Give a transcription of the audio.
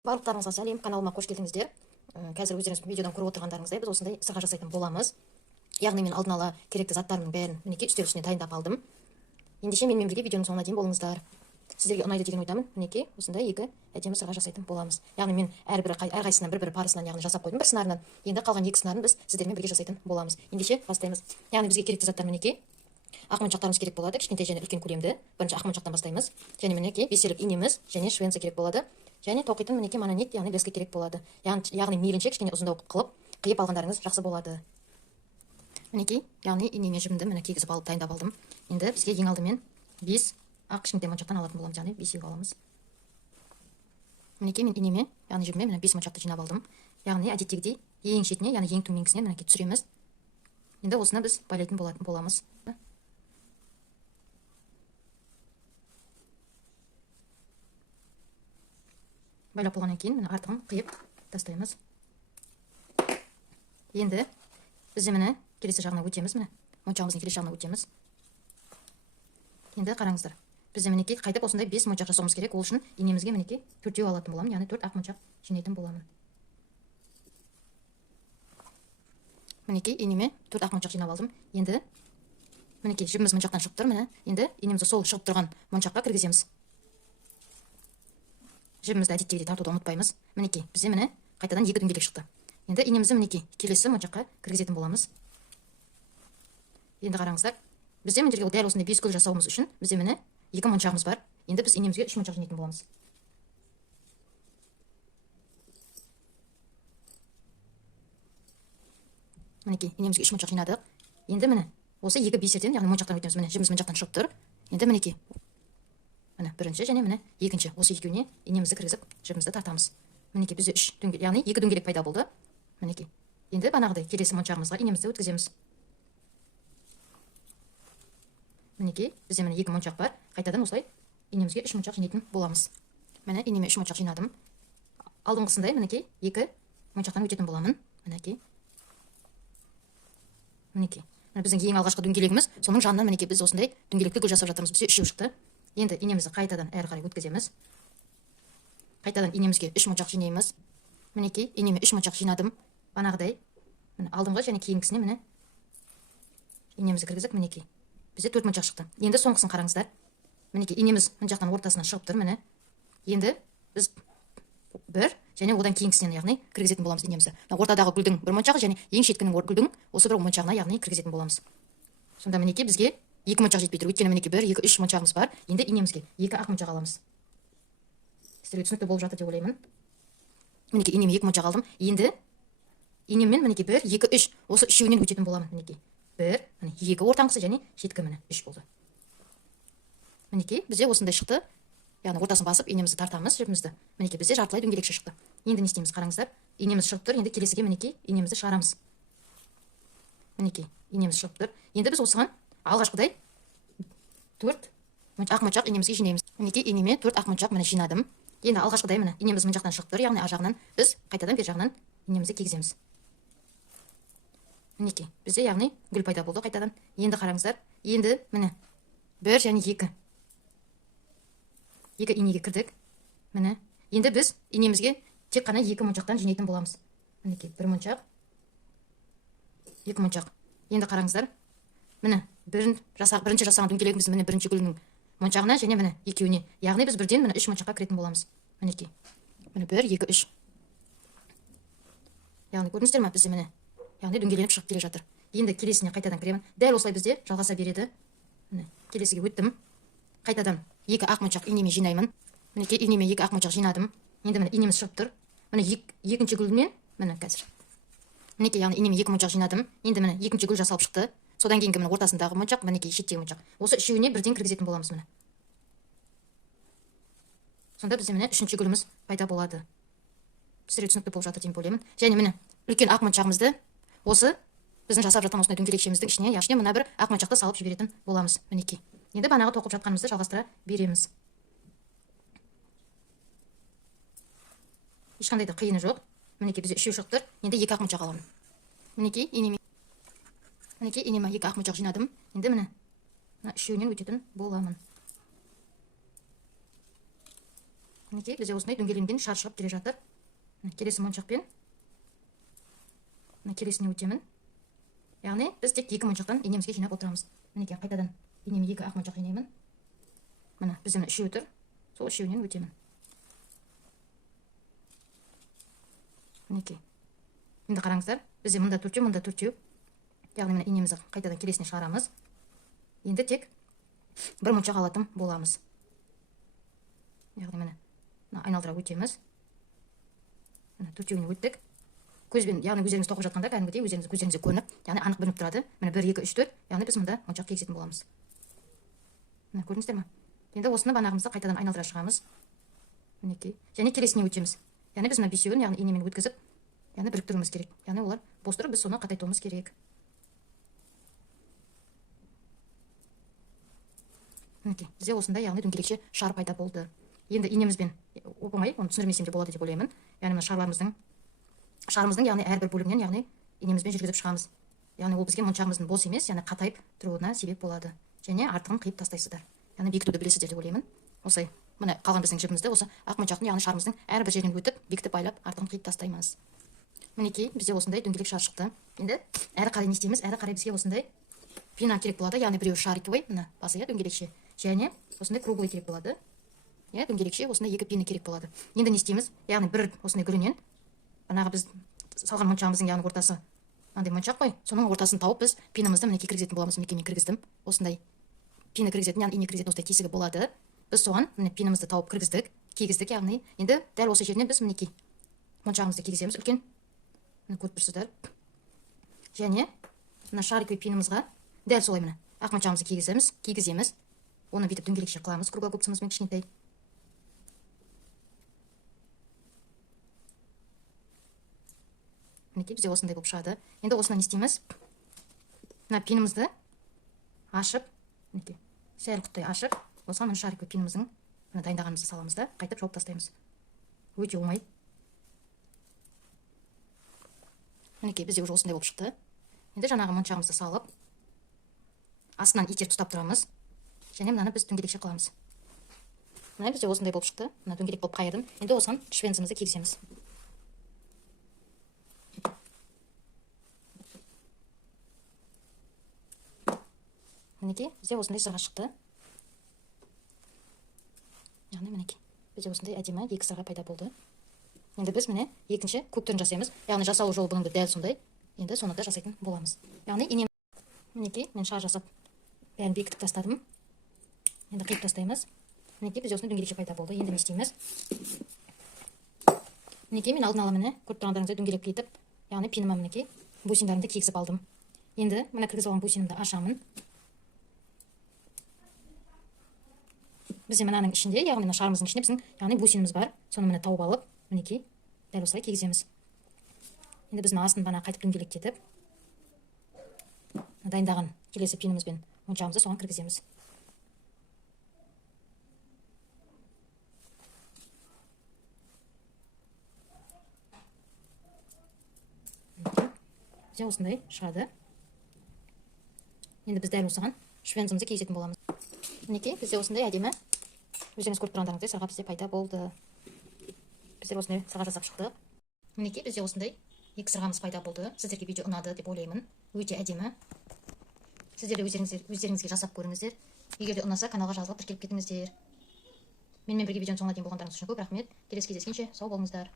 Барлықтарыңызға сәлем, каналыма қош келдіңіздер. Қазір өздеріңіз видеодан көріп отырғандарыңыздай біз осындай сырға жасайтын боламыз. Яғни мен алдын ала керекті заттарымның бәрін мінекей үстел үстіне дайындап алдым. Ендеше менімен бірге видеоның соңына дейін болыңыздар. Сіздерге ұнайды деген ойдамын. Мінекей осындай екі әдемі сырға жасайтын боламыз. Яғни мен әрқайсысынан бір парасынан яғни жасап қойдым, бір сыңарынан. Енді қалған екі сыңарын біз сіздермен бірге жасайтын боламыз. Ендеше бастаймыз. Яғни бізге керекті заттар мінекей ақ моншақтарымыз керек болады, кішкентай және үлкен көлемді. Бірінші ақ моншақтан бастаймыз. Және мінекей беселік инеміз және швенца керек болады. Және тоқитын мінекей мононит, яғни леска керек болады. Яғни мейлінше кішкене ұзындау қылып қиып алғандарыңыз жақсы болады. Мінекей, яғни инеме жібімді міне кигізіп алып дайындап алдым. Енді бізге ең алдымен 5 ақ кішкентай моншақтан алатын боламыз, яғни 5 аламыз. Мінекей мен инеме, яғни жібіме міне 5 моншақты жинап алдым. Яғни әдеттегідей ең шетіне, яғни ең төменгісіне мінекей түсіреміз. Енді осыны біз байлайтын боламыз. Байлап болғаннан кейін міне артығын қиып тастаймыз. Енді біз міне келесі жағына өтеміз, міне моншағымыздың келесі жағына өтеміз. Енді қараңыздар, біз мінекей қайтып осындай 5 моншақ жасауымыз керек. Ол үшін инемізге мінекей 4 алатын боламын, яғни 4 ақ моншақ жинайтын боламын. Мінекей инеме 4 ақ моншақ жинап алдым. Енді мінекей жібіміз моншақтан шығып тұр, міне. Енді инемізді сол шығып тұрған моншаққа кіргіземіз. Жібімізді әдеттегідей тартуды ұмытпаймыз. Мінекей бізде міне қайтадан 2 дөңгелек шықты. Енді инемізді мінекей келесі моншаққа кіргізетін боламыз. Енді қараңыздар, бізде мына жерге дәл осындай 5 көл жасауымыз үшін бізде міне 2 моншағымыз бар. Енді біз инемізге 3 моншақ жинайтын боламыз. Мінекей инемізге 3 моншақ жинадық. Енді міне осы 2 бесерден, яғни моншақтан өтеміз. Міне жібіміз моншақтан шығып тұр. Енді мінекей міне бірінші және міне екінші, осы екеуіне инемізді кіргізіп жібімізді тартамыз. Мінекей бізде 3 дөңгелек, яғни 2 дөңгелек пайда болды. Мінекей. Енді бағанағыдай келесі моншағымызға инемізді өткіземіз. Мінекей бізде міне 2 моншақ бар. Қайтадан осылай инемізге 3 моншақ жинайтын боламыз. Міне инеме 3 моншақ жинадым. Алдыңғысындай мінекей 2 моншақтан өтетін боламын. Мінекей. Мінекей. Біздің ең алғашқы дөңгелегіміз, соның жанынан мінекей біз осындай дөңгелекті гүл жасап жатырмыз. Бізде 3 шықты. Енді инемізді қайтадан әрі қарай өткіземіз. Қайтадан инемізге 3 моншақ жинаймыз. Мінекей инеме 3 моншақ жинадым. Бағанағыдай міне алдыңғы және кейінгісіне міне инемізді кіргізіп мінекей бізде 4 моншақ шықты. Енді соңғысын қараңыздар. Мінекей инеміз мына жақтан ортасынан шығып тұр, міне. Енді біз 1 және одан кейінгісінен яғни кіргізетін боламыз инемізді. Ортадағы гүлдің 1 моншағы және ең шеткінің гүлдің осы 1 моншағына яғни кіргізетін боламыз. Сонда мінекей бізге 2 моншақ жетпей тұр. Өйткені мінекей 1, 2, 3 моншағымыз бар. Енді инемізге 2 ақ моншақ аламыз. Сіздерге түсінікті болып жатыр деп ойлаймын. Мінекей инеме 2 моншақ алдым. Енді инеммен мінекей 1, 2, 3 осы үшеуінен өтетін боламын. Мінекей 1, міне 2 ортаңғысы және шеткі міне 3 болды. Мінекей бізде осындай шықты. Яғни ортасын басып инемізді тартамыз жібімізді. Мінекей бізде жартылай дөңгелекше шықты. Енді не істейміз қараңыздар. Инеміз шығып тұр. Енді келесіге мінекей инемізді шығарамыз. Мінекей инеміз шығып тұр. Енді біз осыған алғашқыдай 4 ақ моншақ инемізге жинаймыз. Мінекей инеме 4 ақ моншақ міне жинадым. Енді алғашқыдай міне инеміз мына жақтан шығып тұр. Яғни ар жағынан біз қайтадан бер жағынан инемізді кигіземіз. Мінекей бізде яғни гүл пайда болды қайтадан. Енді қараңыздар. Енді міне 1 және 2 инеге кірдік. Міне. Енді біз инемізге тек қана 2 моншақтан жинайтын боламыз. Мінекей 1 моншақ, 2 моншақ. Енді қараңыздар. Міне бірінші жасаған дөңгелегіміз міне бірінші гүлінің моншағына және міне екеуіне. Яғни біз бірден міне 3 моншаққа кіретін боламыз. Мінекей. Міне 1, 2, 3. Яғни көрдіңіздер ме, бізде міне яғни дөңгеленіп шығып келе жатыр. Енді келесіне қайтадан кіремін. Дәл осылай бізде жалғаса береді. Міне келесіге өттім. Қайтадан 2 ақ моншақ инеме жинаймын. Мінекей инеме 2 ақ моншақ жинадым. Енді міне инеміз шығып тұр. Міне екінші гүлмен міне қазір. Мінекей яғни инеме 2 моншақ жинадым. Енді міне екінші гүл жасалып шықты. Содан кейінгі міне ортасындағы моншақ, мінекей шеттегі моншақ. Осы үшеуіне бірден кіргізетін боламыз міне. Сонда бізде міне үшінші гүліміз пайда болады. Сіздерге түсінікті болып жатыр деп ойлаймын. Және міне үлкен ақ моншағымызды осы біздің жасап жатқан осындай дөңгелекшеміздің ішіне, яғни мына бір ақ моншақты салып жіберетін боламыз. Мінекей. Енді бағанағы тоқып жатқанымызды жалғастыра береміз. Ешқандай да қиыны жоқ. Мінекей бізде 3 шығып тұр. Енді 2 ақ моншақ аламын. Мінекей инеме 2 ақ моншақ жинадым. Енді міне үшеуінен өтетін боламын. мінекей бізде осындай дөңгеленген шар шығып келе жатыр. Келесі моншақпен келесіне өтемін. Яғни біз тек 2 моншақтан инемізге жинап отырамыз. Мінекей қайтадан инеме 2 ақ моншақ жинаймын. Міне бізде үшеу тұр. Сол үшеуінен өтемін. Мінекей. Енді қараңыздар, бізде мұнда 4-еу, мұнда 4-еу. Яғни міне инемізді қайтадан келесіне шығарамыз. Енді тек 1 моншақ алатын боламыз. Яғни міне айналдыра өтеміз. Міне 4-еуіне өттік. Көзбен, яғни өздеріңіз тоқып жатқанда кәдімгідей өздеріңіз көздеріңізге көрініп, яғни анық білініп тұрады. Міне 1 2 3 4, яғни біз мұнда моншақ кигізетін боламыз. Міне көрдіңіздер ме? Енді осыны банағымызды қайтадан айналдыра шығамыз. Мінекей. Және келесіне өтеміз. Яғни біз мына 5-еуін, яғни инемен өткізіп, яғни біріктіруіміз керек. Яғни олар бос тұрып, біз соны қатайтуымыз керек. Мінекей. Бізде осындай, яғни дөңгелекше шар пайда болды. Енді инемізбен оп-оңай, оны түсіндірмесем де болады деп ойлаймын. Яғни мына шарымыздың яғни әрбір бөлігінен, яғни инемізбен жүргізіп шығамыз. Яғни ол бізге моншағымыздың бос емес, яғни қатайып тұруына себеп болады. Және артығын қиып тастайсыздар. Яғни бекітуді білесіздер деп ойлаймын. Осылай. Міне қалған біздің жібімізді осы ақ моншақтың, яғни шарымыздың әрбір жерінен өтіп, бекітіп байлап, артығын қиып тастаймыз. Мінекей, бізде осындай дөңгелек шар шықты. Енді әрі қарай не істейміз? Әрі қарай бізге осындай пина керек болады. Яғни біреуі шариковый, мына басы дөңгелекше, және осындай круглый керек болады. Дөңгелекше осындай 2 пина керек болады. Енді не істейміз? Яғни бір осындай гүлінен банағы біз салған моншағымыздың яғни ортасы мынандай моншақ қой, соның ортасын тауып біз пинамызды мінекей кіргізетін боламыз. Мінекей мен кіргіздім. Осындай пина кіргізетін, яғни ине кіргізетін осындай тесігі болады. Біз соған міне пинамызды тауып кіргіздік, кигіздік, яғни енді дәл осы жерінен біз мінекей моншағымызды кигіземіз үлкен. Міне көріп тұрсыздар. Және мына шариковый пинамызға дәл солай міне ақ моншағымызды кигіземіз. Оны бүйтіп дөңгелекше қыламыз круглогубцамызбен кішкентай. Мінекей бізде осындай болып шығады. Енді осыны не істейміз? Мына пинімізді ашып, мінекей сәл құттай ашып, осыған мына шариковый пиніміздің мына дайындағанымызды саламыз да, қайтып жауып тастаймыз. Өте оңай. Мінекей бізде уже осындай болып шықты. Енді жаңағы моншағымызды салып, астынан итеріп ұстап тұрамыз. Және мынаны біз дөңгелекше қыламыз. Мына бізде осындай болып шықты. Мына дөңгелек болып қайырдым. Енді осыған швенцімізді кигіземіз. Мінекей, бізде осындай сырға шықты. Яғни мінекей, бізде осындай әдемі 2 сырға пайда болды. Енді біз міне екінші көк түрін жасаймыз. Яғни жасалу жолы бұның дәл сондай. Енді соны да жасайтын боламыз. Яғни инем мінекей, мен шар жасап бәрін бекітіп тастадым. Енді қиып тастаймыз. Мінекей, бізде осындай дөңгелекше пайда болды. Енді не істейміз? Мінекей, мен алдын ала міне көріп тұрғандарыңыздай дөңгелек қиытып, яғни пиніма мінекей бусиндарымды кигізіп алдым. Енді мына кіргізіп алған бусинімді ашамын. Бізде мынаның ішінде, яғни мына шарымыздың ішінде біздің яғни бусиніміз бар. Соны міне тауып алып, мінекей дәл осылай кигіземіз. Енді біз астын бана қайтып дөңгелектетіп, дайындаған келесі пинімізбен моншағымызды соған кіргіземіз. Бізде осындай шығады. Енді біз дәл осыған швенцімізді кигізетін боламыз. Мінекей бізде осындай әдемі өздеріңіз көріп тұрғандарыңыздай сырға бізде пайда болды. Біздер осындай сырға жасап шықтық. Мінекей бізде осындай 2 сырғамыз пайда болды. Сіздерге видео ұнады деп ойлаймын. Өте әдемі. Сіздер де өздеріңізге жасап көріңіздер. Егер де ұнаса, каналға жазылып тіркеліп кетіңіздер. Менімен бірге видеоның соңына дейін болғандарыңыз үшін көп рахмет. Келесі кездескенше сау болыңыздар.